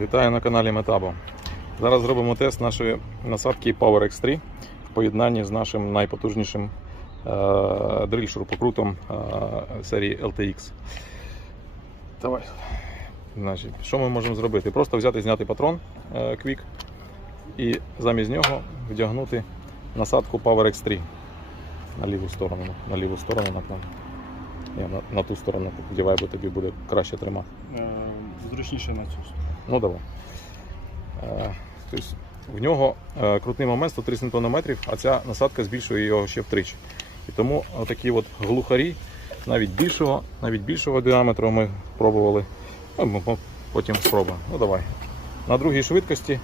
Вітаю на каналі Метабо. Зараз зробимо тест нашої насадки Power X3 в поєднанні з нашим найпотужнішим е, дриль-шурупокрутом е, серії LTX. Давай. Значить, що ми можемо зробити? Просто взяти, зняти патрон е, Quick і замість нього вдягнути насадку Power X3 на ліву сторону. На ліву сторону наклон. Я на, на ту сторону вдіваю, бо тобі буде краще тримати. Зручніше на цю сторону. Ну давай. Е, тобто, в нього е, крутний момент 130 Нм, а ця насадка збільшує його ще втричі. І тому такі от глухарі, навіть більшого, навіть більшого діаметру ми пробували. Ну, ми потім спробуємо. Ну давай. На другій швидкості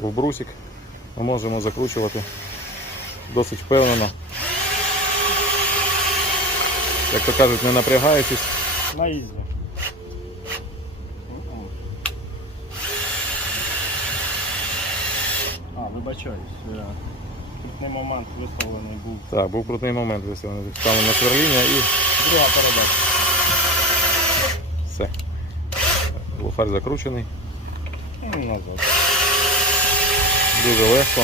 в брусик ми можемо закручувати досить впевнено. Як то кажуть, не напрягаючись. На ізі. А, вибачаюсь. е, Крутний момент виставлений був. Так, був крутий момент виставлений. Ставимо на сверління і Друга передача. все. Глухарь закручений. І назад. Дуже легко.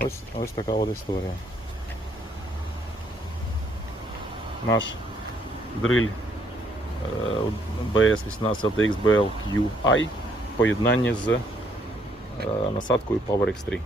Ось, ось така от історія. Наш дриль е, BS18 LTX BLQI в поєднанні з е, насадкою Power X3.